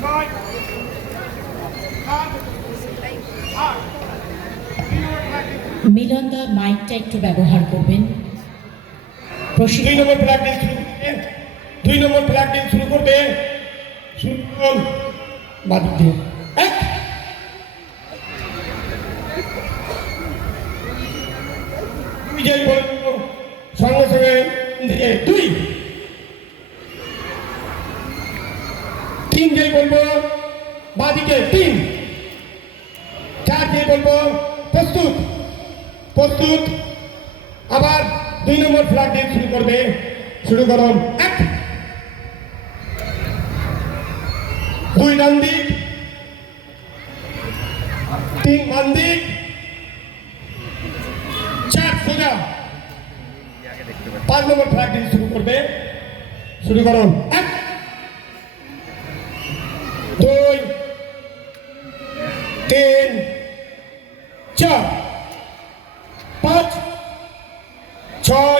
ছয় সাত আট তিন নম্বর ফ্ল্যাগ মিলন দা মাইকটা একটু ব্যবহার করবেন। দুই নম্বর দিন শুরু করবে। দুই নম্বর দিন শুরু করবে। করুন। বাদিক এক। দুই যাই সঙ্গে সঙ্গে দুই। তিন যাই বলব বাদিকে তিন চার যাই বলব প্রস্তুত। প্রস্তুত। আবার দুই নম্বর ফ্ল্যাগ দিয়ে শুরু করবে। শুরু করুন। এক। দুই ডান দিক। তিন বাম দিক। চার সোজা। পাঁচ নম্বর ফ্ল্যাগ দিয়ে শুরু করবে। শুরু করুন। এক। তিন চার পাঁচ ছয় সাত